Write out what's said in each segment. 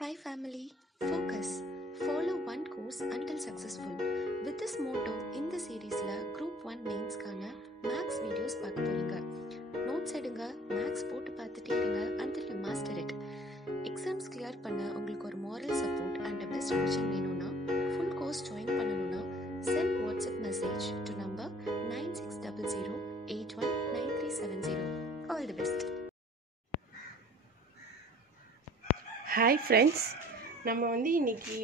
Hi family, focus. Follow one course until successful. With this motto, in the series Group 1 Mains கான Max videos பார்க்க போறீங்க. Notes எடுங்க, Max போட்டு பார்த்துட்டே இருங்க until you master it. Exams clear பண்ண உங்களுக்கு ஒரு moral support and a best coaching வேணும்னா full course join பண்ணணும்னா send WhatsApp message to number 9600819370. All the best. Hi friends, நம்ம இன்றைக்கி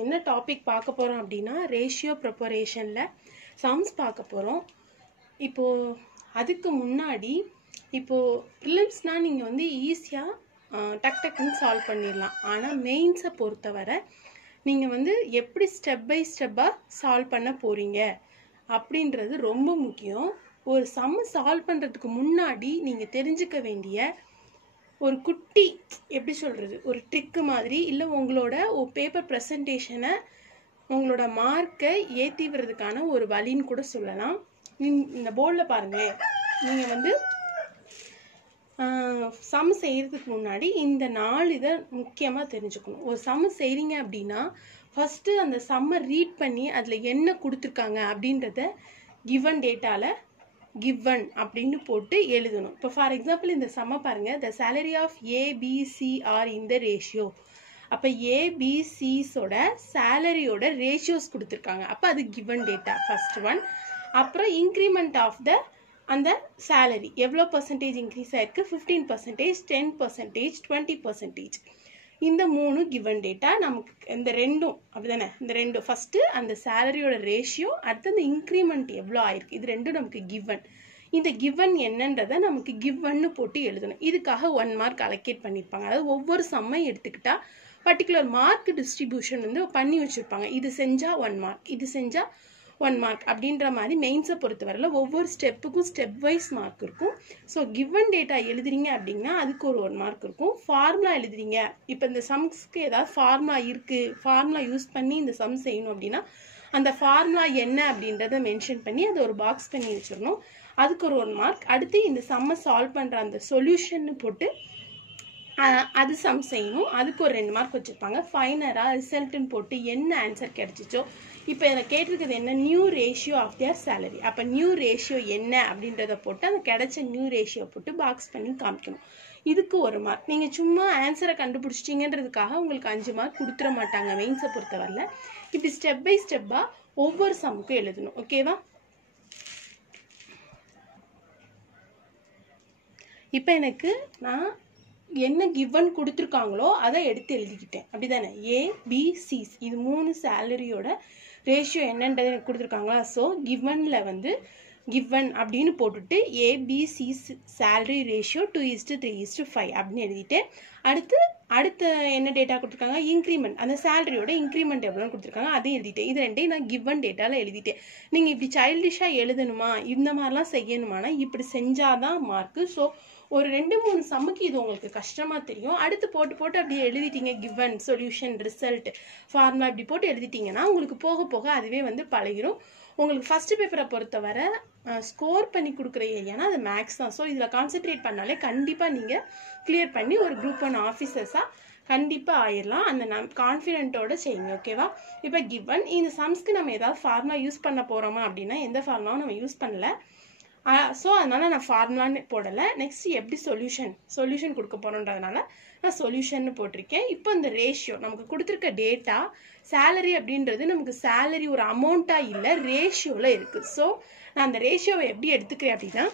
என்ன டாபிக் பார்க்க போகிறோம் அப்படின்னா ரேஷியோ ப்ரிப்பரேஷனில் சம்ஸ் பார்க்க போகிறோம். இப்போது அதுக்கு முன்னாடி ப்ரிலிம்ஸ்னால் நீங்கள் ஈஸியாக டக்குன்னு சால்வ் பண்ணிடலாம். ஆனால் மெயின்ஸை பொறுத்தவரை நீங்கள் எப்படி ஸ்டெப் பை ஸ்டெப்பாக சால்வ் பண்ண போகிறீங்க அப்படின்றது ரொம்ப முக்கியம். ஒரு சம்மை சால்வ் பண்ணுறதுக்கு முன்னாடி நீங்கள் தெரிஞ்சுக்க வேண்டிய ஒரு குட்டி எப்படி சொல்கிறது, ஒரு ட்ரிக்கு மாதிரி, இல்லை உங்களோட பேப்பர் ப்ரெசன்டேஷனை உங்களோட மார்க்கை ஏற்றி விடுறதுக்கான ஒரு வழின்னு கூட சொல்லலாம். இந்த போர்டில் பாருங்கள், நீங்கள் சம் செய்கிறதுக்கு முன்னாடி இந்த 4 இதை முக்கியமாக தெரிஞ்சுக்கணும். ஒரு சம் செய்கிறீங்க அப்படின்னா ஃபஸ்ட்டு அந்த சம்மை ரீட் பண்ணி அதில் என்ன கொடுத்துருக்காங்க அப்படின்றத கிவன் டேட்டாவில் given அப்படின்னு போட்டு எழுதணும். இப்போ ஃபார் எக்ஸாம்பிள் இந்த சம்ம பாருங்க, the salary of A, B, C are in the ratio. அப்போ ABCஸோட சேலரியோட ரேஷியோஸ் கொடுத்துருக்காங்க. அப்போ அது given டேட்டா ஃபர்ஸ்ட் ஒன். அப்புறம் இன்க்ரிமெண்ட் ஆஃப் த அந்த சேலரி எவ்வளோ பர்சன்டேஜ் இன்க்ரீஸ் ஆயிருக்கு, 15%, 10%, 20%. இந்த 3 கிவன் டேட்டா நமக்கு. இந்த ரெண்டும் அப்படிதானே, இந்த ரெண்டும் ஃபர்ஸ்ட் அந்த சேலரியோட ரேஷியோ, அடுத்து அந்த இன்க்ரிமெண்ட் எவ்வளோ ஆயிருக்கு, இது ரெண்டும் நமக்கு கிவன். இந்த கிவன் என்னன்றதை நமக்கு கிவன்னு போட்டு எழுதணும். இதுக்காக 1 மார்க் அலோகேட் பண்ணியிருப்பாங்க. அதாவது ஒவ்வொரு சம்மை எடுத்துக்கிட்டா பர்டிகுலர் மார்க் டிஸ்ட்ரிபியூஷன் பண்ணி வச்சுருப்பாங்க. இது செஞ்சால் 1 மார்க், இது செஞ்சால் 1 மார்க் அப்படின்ற மாதிரி மெயின்ஸை பொறுத்தவரையில் ஒவ்வொரு ஸ்டெப்புக்கும் ஸ்டெப் வைஸ் மார்க் இருக்கும். ஸோ கிவன் டேட்டா எழுதுறீங்க அப்படின்னா அதுக்கு ஒரு 1 மார்க் இருக்கும். ஃபார்முலா எழுதுறீங்க, இப்போ இந்த சம்ஸ்க்கு ஏதாவது ஃபார்முலா இருக்குது, ஃபார்முலா யூஸ் பண்ணி இந்த சம் செய்யணும் அப்படின்னா அந்த ஃபார்முலா என்ன அப்படின்றத மென்ஷன் பண்ணி அதை ஒரு பாக்ஸ் பண்ணி வச்சிடணும். அதுக்கு ஒரு 1 மார்க். அடுத்து இந்த சம்மை சால்வ் பண்ணுற அந்த சொல்யூஷன் போட்டு அது சம் செய்யணும், அதுக்கு ஒரு 2 மார்க் வச்சுருப்பாங்க. ஃபைனலாக ரிசல்ட்டுன்னு போட்டு என்ன ஆன்சர் கிடைச்சிச்சோ, இப்போ எனக்கு கேட்டிருக்கிறது என்ன, new ratio of their salary. அப்போ நியூ ரேஷியோ என்ன அப்படின்றத போட்டு அந்த கிடைச்ச நியூ ரேஷியோ போட்டு பாக்ஸ் பண்ணி காமிக்கணும். இதுக்கு 1 மார்க். நீங்கள் சும்மா ஆன்சரை கண்டுபிடிச்சிட்டிங்கன்றதுக்காக உங்களுக்கு 5 மார்க் கொடுத்துட மாட்டாங்க மெயின்ஸை பொறுத்தவரையில். இப்படி ஸ்டெப் பை ஸ்டெப்பாக ஒவ்வொரு சம்முக்கும் எழுதணும். ஓகேவா? இப்போ எனக்கு நான் என்ன கிவன் கொடுத்துருக்காங்களோ அதை எடுத்து எழுதிக்கிட்டேன். அப்படிதானே, ABC இது 3 சேலரியோட ரேஷியோ என்னன்றது எனக்கு கொடுத்துருக்காங்களா. ஸோ கிவனில் கிவன் அப்படின்னு போட்டுட்டு ABC சேலரி ரேஷியோ 2:3:5 அப்படின்னு எழுதிட்டு அடுத்து என்ன டேட்டா கொடுத்துருக்காங்க, இன்க்ரிமெண்ட், அந்த சேலரியோட இன்க்ரிமெண்ட் எவ்வளோன்னு கொடுத்துருக்காங்க அதையும் எழுதிட்டேன். இது ரெண்டையும் நான் கிவன் டேட்டாவில் எழுதிட்டேன். நீங்கள் இப்படி சைல்டிஷாக எழுதணுமா, இந்த மாதிரிலாம் செய்யணுமானா இப்படி செஞ்சாதான் மார்க்கு. ஸோ ஒரு 2-3 சம்முக்கு இது உங்களுக்கு கஷ்டமாக தெரியும். அடுத்து போட்டு அப்படியே எழுதிட்டீங்க, கிவன், சொல்யூஷன், ரிசல்ட், ஃபார்முலா இப்படி போட்டு எழுதிட்டீங்கன்னா உங்களுக்கு போக போக அதுவே பழகிரும். உங்களுக்கு ஃபர்ஸ்ட் பேப்பரை பொறுத்தவரை ஸ்கோர் பண்ணி கொடுக்குற ஏரியானா அது மேக்ஸ் தான். ஸோ இதில் கான்சென்ட்ரேட் பண்ணாலே கண்டிப்பாக நீங்கள் கிளியர் பண்ணி ஒரு குரூப் 1 ஆஃபீஸர்ஸாக கண்டிப்பாக ஆயிடலாம். அந்த கான்ஃபிடென்ட்டோட செய்யுங்க. ஓகேவா? இப்போ கிவன் இந்த சம்ஸ்க்கு நம்ம ஏதாவது ஃபார்முலா யூஸ் பண்ண போகிறோமா அப்படின்னா எந்த ஃபார்முலாவும் நம்ம யூஸ் பண்ணல. ஸோ அதனால் நான் ஃபார்முலான்னு போடலை. நெக்ஸ்ட் எப்படி சொல்யூஷன் கொடுக்க போகிறோன்றதுனால நான் சொல்யூஷன்னு போட்டிருக்கேன். இப்போ இந்த ரேஷியோ நமக்கு கொடுத்துருக்க டேட்டா சேலரி அப்படின்றது நமக்கு சேலரி ஒரு அமௌண்ட்டாக இல்லை, ரேஷியோவில் இருக்குது. ஸோ நான் அந்த ரேஷியோவை எப்படி எடுத்துக்கிறேன் அப்படின்னா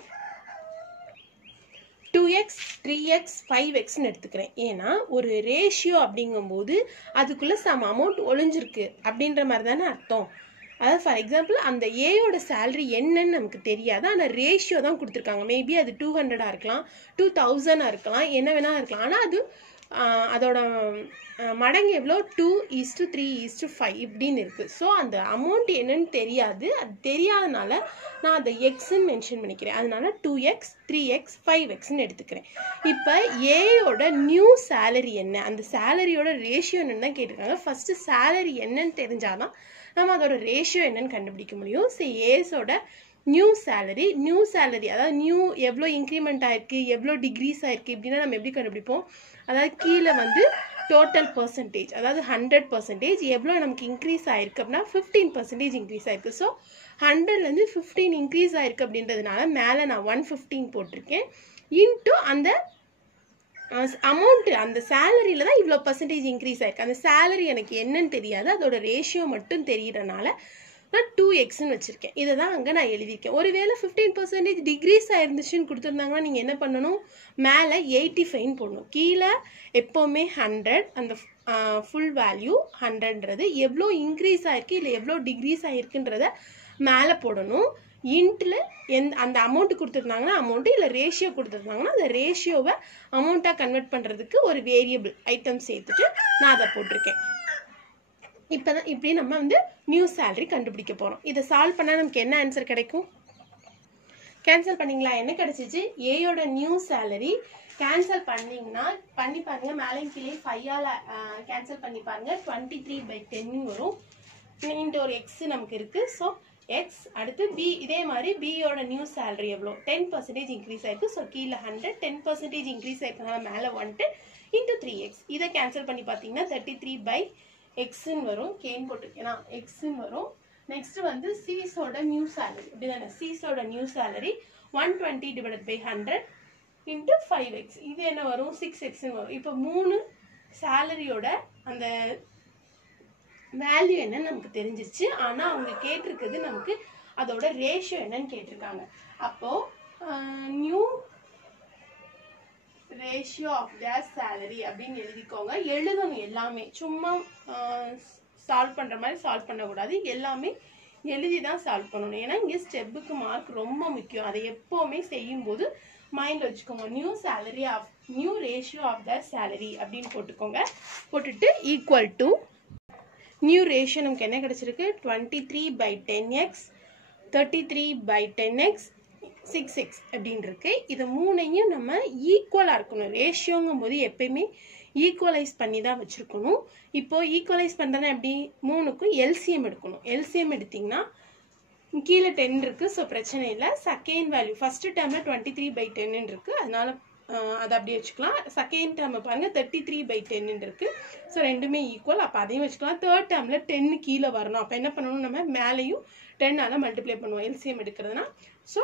2x 3x 5xன்னு எடுத்துக்கிறேன். ஏன்னா ஒரு ரேஷியோ அப்படிங்கும்போது அதுக்குள்ளே சம் அமௌண்ட் ஒளிஞ்சிருக்கு அப்படின்ற மாதிரி தானே அர்த்தம். அதாவது ஃபார் எக்ஸாம்பிள் அந்த ஏயோட சேலரி என்னன்னு நமக்கு தெரியாது, ஆனால் ரேஷியோ தான் கொடுத்துருக்காங்க. மேபி அது 200 இருக்கலாம், 2000 இருக்கலாம், என்ன வேணா இருக்கலாம். ஆனால் அது அதோட மடங்கு எவ்வளோ, 2:3:5 இப்படின்னு இருக்குது. ஸோ அந்த அமௌண்ட் என்னன்னு தெரியாது. அது தெரியாதனால நான் அதை எக்ஸ்ன்னு மென்ஷன் பண்ணிக்கிறேன். அதனால 2x 3x 5xன்னு எடுத்துக்கிறேன். இப்போ ஏயோட நியூ சேலரி என்ன, அந்த சேலரியோட ரேஷியோ என்னன்னு தான் கேட்டிருக்காங்க. ஃபர்ஸ்ட் சேலரி என்னன்னு தெரிஞ்சாதான் நம்ம அதோட ரேஷியோ என்னன்னு கண்டுபிடிக்க முடியும். ஸோ ஏஸோட நியூ சேலரி அதாவது நியூ எவ்வளோ இன்க்ரிமெண்ட் ஆயிருக்கு, எவ்வளோ டிகிரிஸ் ஆயிருக்கு இப்படின்னா நம்ம எப்படி கண்டுபிடிப்போம். அதாவது கீழே டோட்டல் பர்சன்டேஜ், அதாவது 100% எவ்வளோ நமக்கு இன்க்ரீஸ் ஆயிருக்கு அப்படின்னா 15% இன்க்ரீஸ் ஆயிருக்கு. ஸோ 100லேருந்து 15 இன்க்ரீஸ் ஆயிருக்கு அப்படின்றதுனால மேலே நான் 115 போட்டிருக்கேன். இன்ட்டு அந்த அமௌண்ட், அந்த சேலரியில் தான் இவ்வளோ பர்சன்டேஜ் இன்க்ரீஸ் ஆயிருக்கு. அந்த சேலரி எனக்கு என்னன்னு தெரியாது, அதோட ரேஷியோ மட்டும் தெரியறனால நான் 2xன்னு வச்சுருக்கேன். இதை தான் அங்கே நான் எழுதியிருக்கேன். ஒருவேளை 15% டிக்ரீஸ் ஆயிருந்துச்சுன்னு கொடுத்துருந்தாங்கன்னா நீங்கள் என்ன பண்ணணும், மேலே 85 போடணும். கீழே எப்போவுமே 100, அந்த ஃபுல் வேல்யூ 100ன்றது எவ்வளோ இன்க்ரீஸ் ஆயிருக்கு இல்லை எவ்வளோ டிக்ரீஸ் ஆயிருக்குன்றத மேலே போடணும். இன்ட்டில் அந்த அமௌண்ட் கொடுத்துருந்தாங்கன்னா அமௌண்ட்டு, இல்லை ரேஷியோ கொடுத்துருந்தாங்கன்னா அந்த ரேஷியோவை அமௌண்ட்டாக கன்வெர்ட் பண்ணுறதுக்கு ஒரு வேரியபிள் ஐட்டம் சேர்த்துட்டு நான் அதை போட்டிருக்கேன். இப்போதான் இப்படி நம்ம வந்து நியூ சேலரி கண்டுபிடிக்க போகிறோம். இதை சால்வ் பண்ணால் நமக்கு என்ன ஆன்சர் கிடைக்கும்? கேன்சல் பண்ணிங்களா? என்ன கிடைச்சிச்சு? ஏயோட நியூ சேலரி கேன்சல் பண்ணிங்கன்னா பண்ணி பாருங்க, மேலேயும் கீழே 5ஆல் கேன்சல் பண்ணி பாருங்க, 23/10 வரும். இன்ட்டு ஒரு எக்ஸ் நமக்கு இருக்கு. ஸோ எக்ஸ் அடுத்து பி, இதே மாதிரி பியோட நியூ சேலரி எவ்வளோ 10% இன்க்ரீஸ் ஆயிருக்கு. ஸோ கீழே 100, 10% இன்க்ரீஸ் ஆயிருக்கனால மேலே 1 இன்ட்டு 3x. இதை கேன்சல் பண்ணி பார்த்தீங்கன்னா 33/xன்னு வரும். கேன் போட்டுருக்கேன்னா எக்ஸ்ன்னு வரும். நெக்ஸ்ட் வந்து சீஸோட நியூ சேலரி, அப்படிதானே? சீஸோட நியூ சேலரி 120/100 இன்ட்டு 5x. இது என்ன வரும்? 6xன்னு வரும். இப்போ 3 சேலரியோட அந்த வேல்யூ என்னன்னு நமக்கு தெரிஞ்சிருச்சு. ஆனால் அவங்க கேட்டிருக்குது நமக்கு அதோட ரேஷியோ என்னன்னு கேட்டிருக்காங்க. அப்போ new ratio of their salary அப்படின்னு எழுதிக்கோங்க. எழுதணும் எல்லாமே, சும்மா சால்வ் பண்ணுற மாதிரி சால்வ் பண்ணக்கூடாது, எல்லாமே எழுதி தான் சால்வ் பண்ணணும். ஏன்னா இங்கே ஸ்டெப்புக்கு மார்க் ரொம்ப முக்கியம். அதை எப்போவுமே செய்யும்போது மைண்டில் வச்சுக்கோங்க. New ratio of their salary அப்படின்னு போட்டுக்கோங்க. போட்டுட்டு ஈக்குவல் டு நியூ ரேஷியோ நமக்கு என்ன கிடைச்சிருக்கு? 23/10x, 33/10x, 6x அப்படின்னு இருக்கு. இது மூணையும் நம்ம ஈக்குவலாக இருக்கணும். ரேஷியோங்கும் போது எப்பயுமே ஈக்குவலைஸ் பண்ணி தான் வச்சுருக்கணும். இப்போ ஈக்குவலைஸ் பண்ணுறதுனா எப்படி? 3க்கும் எல்சிஎம் எடுக்கணும். எல்சிஎம் எடுத்திங்கன்னா கீழே 10 இருக்குது. ஸோ பிரச்சனை இல்லை. செகண்ட் வேல்யூ ஃபஸ்ட்டு டேர்மில் 23/10 இருக்குது, அதனால அதை அப்படியே வச்சுக்கலாம். செகண்ட் டேர்மை பாருங்கள் 33/10 இருக்குது. ஸோ ரெண்டுமே ஈக்குவல், அப்போ அதையும் வச்சுக்கலாம். தேர்ட் டேர்மில் 10 கீழே வரணும். அப்போ என்ன பண்ணணும், நம்ம மேலேயும் 10ஆல் மல்டிப்ளை பண்ணுவோம் எல்சிஎம் எடுக்கிறதுனா. ஸோ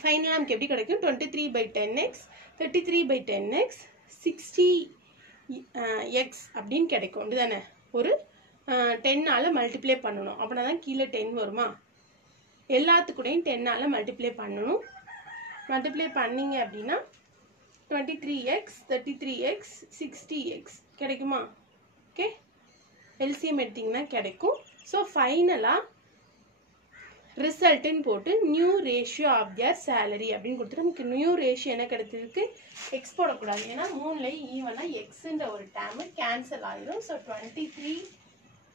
ஃபைனலாக நமக்கு எப்படி கிடைக்கும்? 23/10x, 33/10x, 60x அப்படின்னு கிடைக்கும். அப்படிதானே? ஒரு 10ஆல் மல்டிப்ளை பண்ணணும். அப்படின்னா தான் கீழே 10 வருமா? எல்லாத்துக்கூடையும் 10ஆல் மல்டிப்ளை பண்ணணும். மல்டிப்ளை பண்ணிங்க அப்படின்னா 23x, 33x, 60x கிடைக்குமா? ஓகே, எல்சிஎம் எடுத்திங்கன்னா கிடைக்கும். ஸோ ஃபைனலாக ரிசல்ட்டுன்னு போட்டு new ratio of their salary அப்படின்னு கொடுத்துட்டு நமக்கு நியூ ரேஷியோ என்ன கிடைச்சிருக்கு? எக்ஸ் போடக்கூடாது, ஏன்னா 3லையும் ஈவனாக எக்ஸுன்ற ஒரு டேர்மு கேன்சல் ஆகிடும். ஸோ 23,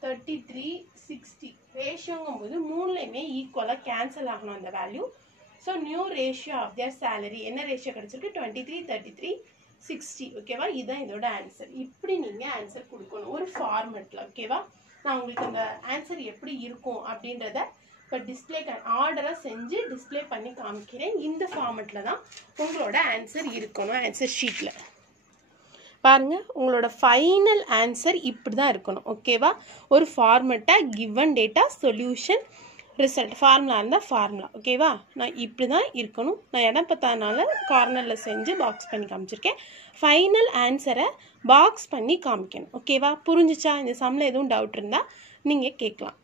33, 60 ரேஷியோங்கும் போது 3லையுமே ஈக்குவலாக கேன்சல் ஆகணும் அந்த value. So new ratio of their salary என்ன ரேஷியோ கிடைச்சிருக்கு? 23, 33, 60. ஓகேவா? இதுதான் இதோட ஆன்சர். இப்படி நீங்கள் ஆன்சர் கொடுக்கணும் ஒரு ஃபார்மெட்டில். ஓகேவா? நான் உங்களுக்கு அந்த ஆன்சர் எப்படி இருக்கும் அப்படின்றத இப்போ டிஸ்பிளே ஆர்டராக செஞ்சு டிஸ்பிளே பண்ணி காமிக்கிறேன். இந்த ஃபார்மெட்டில் தான் உங்களோட ஆன்சர் இருக்கணும். ஆன்சர் ஷீட்டில் பாருங்கள், உங்களோட ஃபைனல் ஆன்சர் இப்படி தான் இருக்கணும். ஓகேவா? ஒரு ஃபார்மெட்டாக given data solution result formula இருந்தால் ஃபார்முலா. ஓகேவா? நான் இப்படி தான் இருக்கணும். நான் இடம் பார்த்ததுனால கார்னரில் செஞ்சு பாக்ஸ் பண்ணி காமிச்சிருக்கேன். ஃபைனல் ஆன்சரை பாக்ஸ் பண்ணி காமிக்கணும். ஓகேவா? புரிஞ்சிச்சா? இந்த சம்மில் எதுவும் டவுட் இருந்தால் நீங்கள் கேட்கலாம்.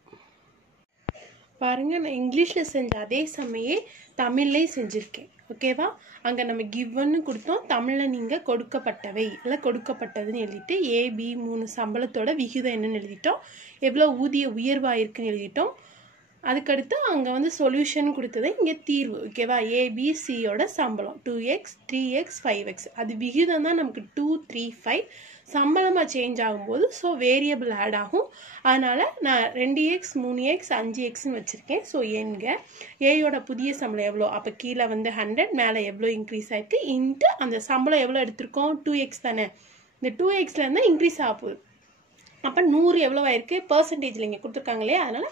பாருங்கள், நான் இங்கிலீஷில் செஞ்ச அதே சமையே தமிழ்லேயும் செஞ்சுருக்கேன். ஓகேவா? அங்கே நம்ம கிவன்னு கொடுத்தோம், தமிழில் நீங்கள் கொடுக்கப்பட்டவை இல்லை கொடுக்கப்பட்டதுன்னு எழுதிட்டு ஏபி 3 சம்பளத்தோட விகிதம் என்னன்னு எழுதிட்டோம், எவ்வளோ ஊதிய உயர்வாயிருக்குன்னு எழுதிட்டோம். அதுக்கடுத்து அங்கே வந்து சொல்யூஷன் கொடுத்தது, இங்கே தீர்வு. ஓகேவா? ஏபிசியோட சம்பளம் 2x, 3x, 5x. அது விகிதம் தான் நமக்கு 2, 3, 5. சம்பளமாக சேஞ்ச் ஆகும்போது ஸோ வேரியபிள் ஆட் ஆகும். அதனால் நான் 2x, 3x, 5xன்னு வச்சுருக்கேன். ஸோ எங்கே ஏயோட புதிய சம்பளம் எவ்வளோ? அப்போ கீழே வந்து 100, மேலே எவ்வளோ இன்க்ரீஸ் ஆகிருக்கு இன்ட்டு அந்த சம்பளம் எவ்வளோ எடுத்திருக்கோம்? 2x தானே. இந்த 2xலேருந்து இன்க்ரீஸ் ஆக போகுது. அப்போ 100 எவ்வளோ ஆயிருக்கு? பர்சன்டேஜில் இங்கே கொடுத்துருக்காங்க இல்லையா? அதனால்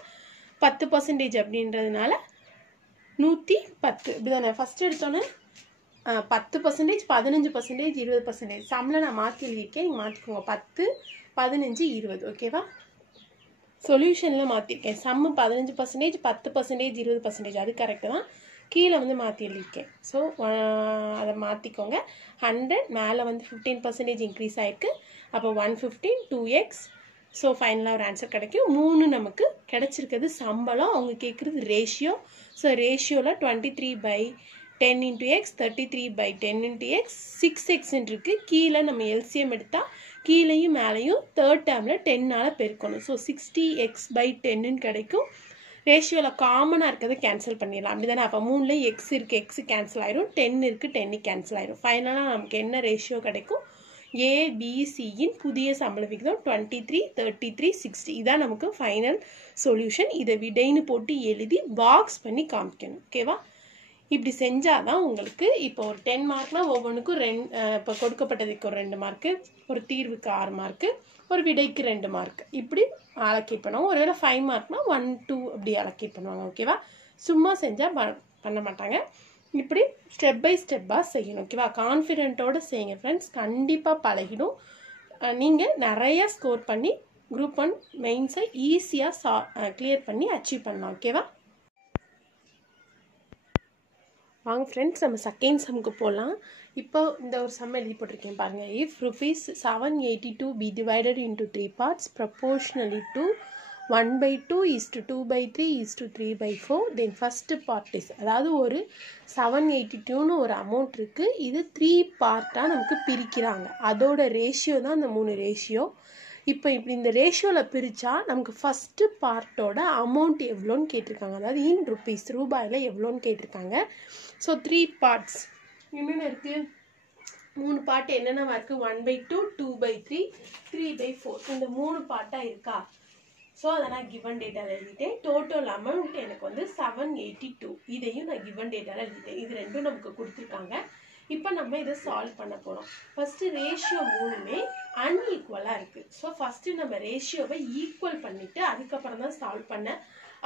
10% அப்படின்றதுனால 110. இப்படி தானே? ஃபஸ்ட்டு எடுத்தோன்னே 10%, 15%, 20%. சம்மில் நான் மாற்றி எழுதியிருக்கேன், நீங்கள் மாற்றிக்கோங்க. 10, 15, 20. ஓகேவா? சொல்யூஷனில் மாற்றிருக்கேன். சம்மு 15%, 10%, 20%. அது கரெக்டு தான். கீழே வந்து மாற்றி எழுதியிருக்கேன். ஸோ அதை மாற்றிக்கோங்க. 100 மேலே வந்து 15% இன்க்ரீஸ் ஆகிருக்கு. அப்போ 115, 2x. ஸோ ஃபைனலாக ஒரு ஆன்சர் கிடைக்கும். 3 நமக்கு கிடச்சிருக்கிறது சம்பளம். அவங்க கேட்குறது ரேஷியோ. ஸோ ரேஷியோவில் 23/10 into x, 33/10 into x, 6x இருக்கு. கீழே நம்ம எல்சிஎம் எடுத்தால் கீழேயும் மேலேயும் தேர்ட் டேர்மில் 10ஆல் பெருக்கணும். ஸோ 60x/10 கிடைக்கும். ரேஷியோவில் காமனாக இருக்கிறத கேன்சல் பண்ணிடலாம். அப்படி தானே? அப்போ 3ல எக்ஸ் இருக்குது, எக்ஸு கேன்சல் ஆயிரும். 10 இருக்குது, 10 கேன்சல் ஆயிரும். ஃபைனலாக நமக்கு என்ன ரேஷியோ கிடைக்கும்? ஏபிசியின் புதிய சம்பள விகிதம் 23, 33, 60. இதான் நமக்கு ஃபைனல் சொல்யூஷன். இதை விடைன்னு போட்டு எழுதி பாக்ஸ் பண்ணி காமிக்கணும். ஓகேவா? இப்படி செஞ்சால் தான் உங்களுக்கு இப்போ ஒரு 10 மார்க்னா ஒவ்வொன்றுக்கும் இப்போ கொடுக்கப்பட்டதுக்கு ஒரு 2 மார்க்கு, ஒரு தீர்வுக்கு 6 மார்க்கு, ஒரு விடைக்கு 2 மார்க், இப்படி அலோகேட் பண்ணுவாங்க. ஒருவேளை 5 மார்க்னா 1, 2 அப்படி அலோகேட் பண்ணுவாங்க. ஓகேவா? சும்மா செஞ்சால் பண்ண மாட்டாங்க. இப்படி ஸ்டெப் பை ஸ்டெப்பாக செய்யணும். ஓகேவா? கான்ஃபிடென்ட்டோடு செய்யுங்க ஃப்ரெண்ட்ஸ். கண்டிப்பாக பழகிடும். நீங்கள் நிறையா ஸ்கோர் பண்ணி குரூப் 1 மெயின்ஸை ஈஸியாக கிளியர் பண்ணி அச்சீவ் பண்ணலாம். ஓகேவா? வாங்க ஃப்ரெண்ட்ஸ், நம்ம செகண்ட் சம்முக்கு போகலாம். இப்போ இந்த ஒரு சம் எழுதி போட்டிருக்கேன் பாருங்கள். If ₹782 be divided into 3 parts proportionally to 1/2 is to 2/3 is to 3/4, then first part is. அதாவது ஒரு 782ன்னு ஒரு அமௌண்ட் இருக்குது. இது 3 பார்ட்டாக நமக்கு பிரிக்கிறாங்க. அதோட ரேஷியோ தான் அந்த 3 ரேஷியோ. இப்போ இப்படி இந்த ரேஷியோவில் பிரித்தா நமக்கு ஃபஸ்ட்டு பார்ட்டோட அமௌண்ட் எவ்வளோன்னு கேட்டிருக்காங்க. அதாவது இன் ருபீஸ், ரூபாயில் எவ்வளோன்னு கேட்டிருக்காங்க. ஸோ 3 பார்ட்ஸ் என்னென்ன இருக்குது? 3 பார்ட் என்னென்ன இருக்குது? 1/2, 2/3, 3/4. இந்த 3 பார்ட்டாக இருக்கா? ஸோ அதை நான் கிவன் டேட்டாவில் எழுதிட்டேன். டோட்டல் அமௌண்ட் எனக்கு வந்து 782. இதையும் நான் கிவன் டேட்டாவில் எழுதிட்டேன். இது ரெண்டும் நமக்கு கொடுத்துருக்காங்க. இப்போ நம்ம இதை சால்வ் பண்ண போகிறோம். ஃபஸ்ட்டு ரேஷியோ 3மே அன்ஈக்குவலாக இருக்குது. ஸோ ஃபஸ்ட்டு நம்ம ரேஷியோவை ஈக்குவல் பண்ணிவிட்டு அதுக்கப்புறம் தான் சால்வ் பண்ண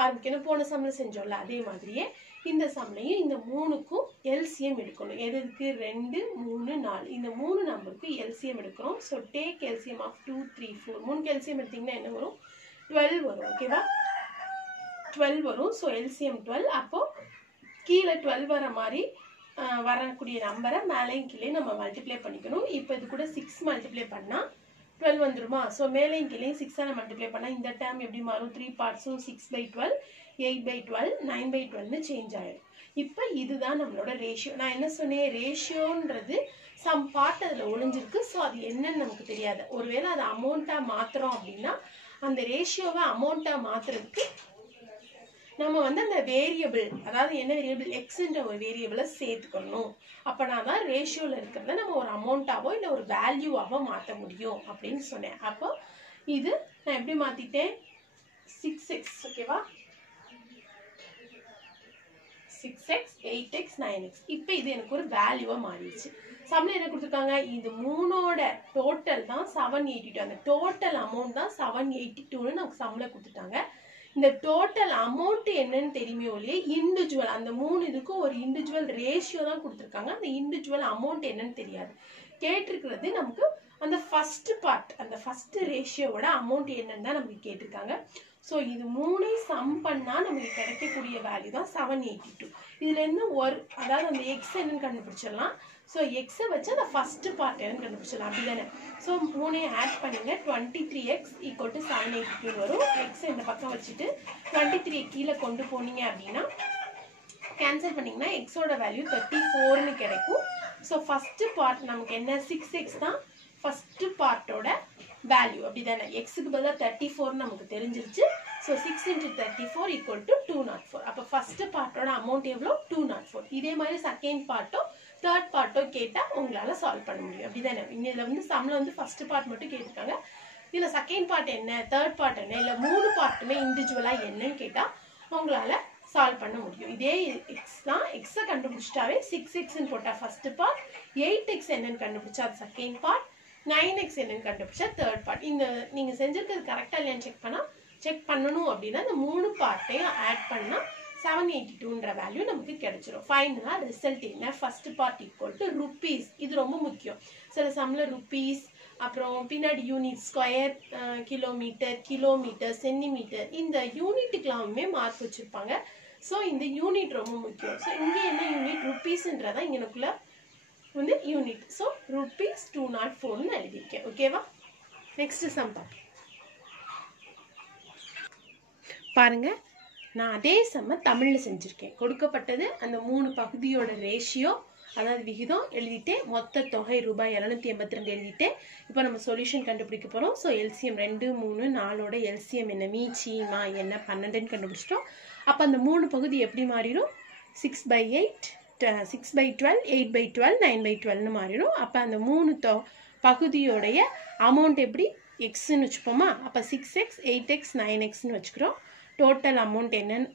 ஆரம்பிக்கணும். போன சம்மில் செஞ்சோம்ல அதே மாதிரியே இந்த சம்லையும் இந்த 3க்கும் எல்சிஎம் எடுக்கணும். எதுக்கு? 2, 3, 4 இந்த 3 நம்பருக்கு எல்சிஎம் எடுக்கிறோம். So take LCM of 2, 3, 4. 3க்கு எல்சிஎம் எடுத்திங்கன்னா என்ன வரும்? 12 வரும். ஓகேவா? 12 வரும். So LCM 12. அப்போது கீழே 12 வர மாதிரி வரக்கூடிய நம்பரை மேலேயும் கீழே நம்ம மல்டிப்ளை பண்ணிக்கணும். இப்போ இது கூட 6 மல்டிப்ளை பண்ணால் 12 வந்துருமா? ஸோ மேலேயும் கீழேயும் 6ஆல் மல்டிப்ளை பண்ணால் இந்த டேர்ம் எப்படி மாறும்? 3 பார்ட்ஸும் 6/12, 8/12, 9/12ன்னு சேஞ்ச் ஆகிடும். இப்போ இதுதான் நம்மளோட ரேஷியோ. நான் என்ன சொன்னேன்? ரேஷியோன்றது சம் பார்ட் அதில் ஒளிஞ்சிருக்கு. ஸோ அது என்னன்னு நமக்கு தெரியாது. ஒருவேளை அதை அமௌண்ட்டாக மாற்றுறோம் அப்படின்னா அந்த ரேஷியோவை அமௌண்ட்டாக மாற்றுறதுக்கு நம்ம வந்து அந்த வேரியபிள், அதாவது என்ன வேரியபிள்? எக்ஸ்ன்ற ஒரு வேரியபிளை சேர்த்துக்கணும். அப்போனா தான் ரேஷியோவில் இருக்கிறத நம்ம ஒரு அமௌண்ட்டாவோ இல்லை ஒரு வேல்யூவாவோ மாற்ற முடியும் அப்படின்னு சொன்னேன். அப்போ இது நான் எப்படி மாற்றிட்டேன்? 6x. ஓகேவா? 6x, 8x, 9x. இப்போ இது எனக்கு ஒரு வேல்யூவாக மாறிடுச்சு. சம்மில் என்ன கொடுத்துருக்காங்க? இது 3ஓட டோட்டல் தான் 782. அந்த டோட்டல் அமௌண்ட் தான் 782ன்னு நமக்கு சம்மில் கொடுத்துட்டாங்க. இந்த டோட்டல் அமௌண்ட் என்னன்னு தெரியுமே ஒழிய இண்டிவிஜுவல் அந்த 3 இதுக்கும் ஒரு இண்டிவிஜுவல் ரேஷியோ தான் கொடுத்துருக்காங்க. அந்த இண்டிவிஜுவல் அமௌண்ட் என்னன்னு தெரியாது. கேட்டிருக்கிறது நமக்கு அந்த ஃபர்ஸ்ட் பார்ட், அந்த ஃபர்ஸ்ட் ரேஷியோவோட அமௌண்ட் என்னன்னு தான் நமக்கு கேட்டிருக்காங்க. ஸோ இது 3 சம் பண்ணால் நமக்கு கிடைக்கக்கூடிய வேல்யூ தான் 782. இதுலேருந்து அதாவது அந்த எக்ஸ் என்னன்னு கண்டுபிடிச்சிடலாம். ஸோ எக்ஸை வச்சு அந்த ஃபர்ஸ்ட் பார்ட் என்னன்னு கண்டுபிடிச்சிடலாம். அப்படி தானே? ஸோ 3 ஆட் பண்ணிங்க. 23x = 782 வரும். எக்ஸ் இந்த பக்கம் வச்சுட்டு 23 கீழே கொண்டு போனீங்க அப்படின்னா கேன்சல் பண்ணிங்கன்னா எக்ஸோட வேல்யூ 34ன்னு கிடைக்கும். ஸோ ஃபர்ஸ்ட் பார்ட் நமக்கு என்ன? 6x தான் ஃபர்ஸ்ட் பார்ட்டோட வேல்யூ. அப்படி தானே? எக்ஸுக்கு பதிலாக 34 நமக்கு தெரிஞ்சிருச்சு. ஸோ 6 × 34 = 204. அப்போ ஃபர்ஸ்ட் பார்ட்டோட அமௌண்ட் எவ்வளோ? 204. இதே மாதிரி செகண்ட் பார்ட்டோ தேர்ட் பார்ட்டோ கேட்டால் உங்களால் சால்வ் பண்ண முடியும். அப்படி தானே? இதில் வந்து சம்மில் வந்து ஃபர்ஸ்ட் பார்ட் மட்டும் கேட்டிருக்காங்க. இதில் செகண்ட் பார்ட் என்ன, தேர்ட் பார்ட் என்ன, இல்லை 3 பார்ட்டுமே இண்டிவிஜுவலாக என்னன்னு கேட்டால் உங்களால் சால்வ் பண்ண முடியும். இதே எக்ஸ் தான். எக்ஸை கண்டுபிடிச்சிட்டாவே 6xன்னு போட்டால் ஃபர்ஸ்ட் பார்ட், 8x என்னன்னு கண்டுபிடிச்சா அது செகண்ட் பார்ட், 9x என்னன்னு கண்டுபிடிச்சா தேர்ட் பார்ட். இந்த நீங்கள் செஞ்சிருக்கிறது கரெக்டாக இல்லையான்னு செக் பண்ணணும் அப்படின்னா இந்த 3 பார்ட்டையும் ஆட் பண்ணால் 782ன்ற வேல்யூ நமக்கு கிடைச்சிரும். ஃபைனலா ரிசல்ட் என்ன? First part equal to rupees. இது ரொம்ப முக்கியம். சில சம்ல ருபீஸ், அப்புறம் பின்னாடி unit, square, kilometre, kilometre, centimetre, இந்த யூனிட்டுக்கெல்லாமே மார்க் வச்சிருப்பாங்க. ஸோ இந்த யூனிட் ரொம்ப முக்கியம். ஸோ இங்கே என்ன யூனிட்? ருபீஸ்ன்றதான் இங்கனுக்குள்ள வந்து யூனிட். ஸோ ருபீஸ் 204ன்னு எழுதியிருக்கேன். ஓகேவா? நெக்ஸ்ட் சம் பாருங்க. நான் அதே சம்ம தமிழ்ல செஞ்சிருக்கேன். கொடுக்கப்பட்டது அந்த 3 பகுதியோட ரேஷியோ, அதாவது விகிதம் எழுதிட்டேன். மொத்த தொகை ரூபாய் 782 எழுதிட்டேன். இப்போ நம்ம சொல்யூஷன் கண்டுபிடிக்க போறோம். ஸோ எல்சிஎம் 2, 3, 4ஓட எல்சிஎம் என்ன? மீச்சிமா என்ன? 12ன்னு கண்டுபிடிச்சிட்டோம். அப்போ அந்த 3 பகுதி எப்படி மாறிடும்? 6/8, 6/12, 8/12, 9/12ன்னு மாறிடும். அப்போ அந்த 3 பகுதியோடைய அமௌண்ட் எப்படி? எக்ஸ்ன்னு வச்சுப்போமா? அப்போ 6x, 8x, 9xன்னு வச்சுக்கிறோம். டோட்டல் அமௌண்ட் என்னன்னு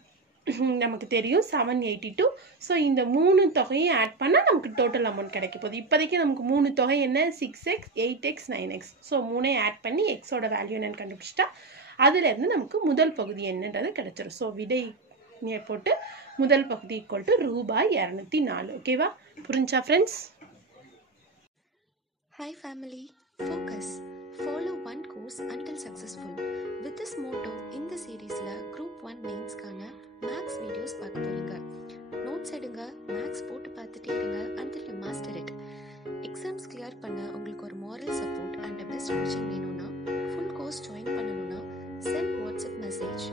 நமக்கு தெரியும், 782. ஸோ இந்த 3 தொகையை ஆட் பண்ணால் நமக்கு டோட்டல் அமௌண்ட் கிடைக்க போகுது. இப்போதைக்கு நமக்கு 3 தொகை என்ன? 6x, 8x, 9x. So 3ஐயும் add பண்ணி எக்ஸோட வேல்யூ என்னன்னு கண்டுபிடிச்சிட்டா அதுலேருந்து நமக்கு முதல் பகுதி என்னன்றது கிடைச்சிடும். ஸோ விடை போட்டு முதல் பகுதி ஈக்குவல் டு ரூபாய் 204. ஓகேவா? புரிஞ்சா friends? Hi family, focus. Follow one course until successful. With this motto, இந்த சீரீஸ்ல குரூப் 1 மெயின்ஸ்க்கான மேக்ஸ் வீடியோஸ் பார்க்க போறீங்க. நோட்ஸ் எடுங்க, மேக்ஸ் போட்டு பார்த்துட்டே இருங்க until you master it. Exams clear பண்ண உங்களுக்கு ஒரு moral support and a best coaching வேணும்னா, full course join பண்ணணும்னா, send WhatsApp message